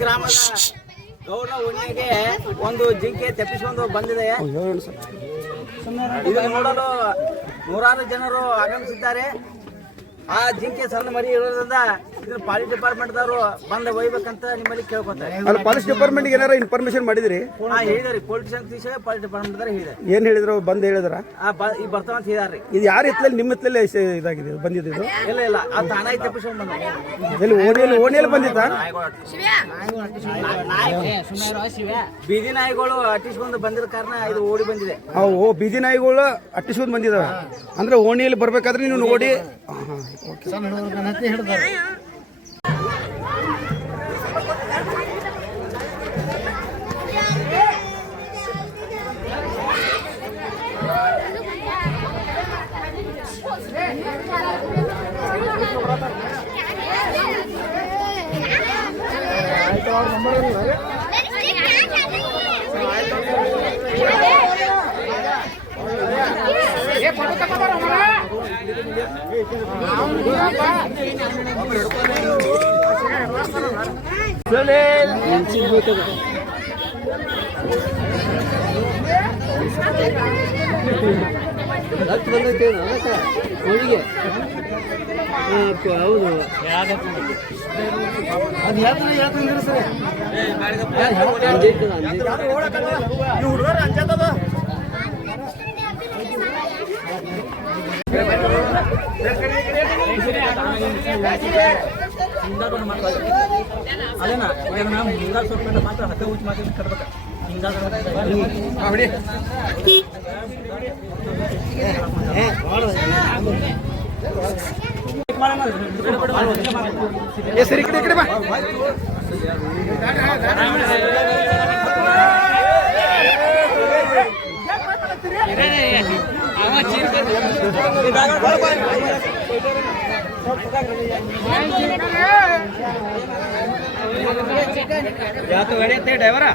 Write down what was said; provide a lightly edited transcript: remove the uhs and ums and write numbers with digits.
ಗ್ರಾಮದ ಗೌಡ ಓಣಿಗೆ ಒಂದು ಜಿಂಕೆ ತಪ್ಪಿಸಿಕೊಂಡು ಬಂದಿದೆ. ಇದನ್ನು ನೋಡಲು ನೂರಾರು ಜನರು ಆಗಮಿಸಿದ್ದಾರೆ. ಆ ಜಿಂಕೆ ಸಣ್ಣ ಮರಿ ಇರೋದ್ರಿಂದ ಇದನ್ನ ಪಾಲಿಸ್ ಡಿಪಾರ್ಟ್ಮೆಂಟ್ ದವರು ಬಂದ ಒಯ್ಬೇಕಂತ ನಿಮ್ಮಲ್ಲಿ ಕೇಳ್ಕೊತಾರೆ. ಪಾಲಿಸ್ ಡಿಪಾರ್ಟ್ಮೆಂಟ್ ಏನಾರ ಇನ್ಫಾರ್ಮೇಶನ್ ಮಾಡಿದ್ರಿ? ಹೇಳಿದ್ರಿ, ಪೊಲಿಟಿಷಿಯನ್ ತಿಳಿಸಿ ಪಾಲಿಸ್ ಡಿಪಾರ್ಟ್ಮೆಂಟ್ ದವರು ಹೇಳಿದ್ದಾರೆ. ಏನ್ ಹೇಳಿದ್ರು? ಬಂದ್ ಹೇಳಿದ್ರ ಈ ಬರ್ತಾವ ಅಂತ ಹೇಳಿದಾರ್ರಿ. ಇದು ಯಾರ ಎತ್ತಲಲ್ಲಿ ನಿಮ್ಮ ಎತ್ತಲಲ್ಲಿ ಇದಾಗಿದೆ ಬಂದಿದ್ದು? ಇಲ್ಲ ಇಲ್ಲ, ಆ ತಾನಾಗಿ ತಪ್ಪಿಸ್ಕೊಂಡು ಬಂದ. ಎಲ್ಲಿ ಓಣಿಯಲ್ಲಿ ಬಂದಿತ್ತ? ಬೀದಿ ನಾಯಿಗಳು ಅಟ್ಟಿಸ್ಕೊಂಡು ಬಂದಿರೋ ಕಾರಣ ಇದು ಓಡಿ ಬಂದಿದೆ. ಓ, ಬೀದಿ ನಾಯಿಗಳು ಅಟ್ಟಿಸ್ಕೊಂಡು ಬಂದಿದಾವ ಅಂದ್ರೆ ಓಣಿಯಲ್ಲಿ ಬರ್ಬೇಕಾದ್ರೆ ನೀವು ಓಡಿ. ಹೌದು, ಅದೇನಾ ಹಿಂಗಾರು ಸ್ವಲ್ಪ ಮಾತ್ರ ಹತ್ತೆ ಊಟ ಮಾತ್ರ ಕಟ್ಬೇಕ. ಸರಿ, ಕಡೆ ಕಡೆ ಬಾ. ಡ್ರೈವರ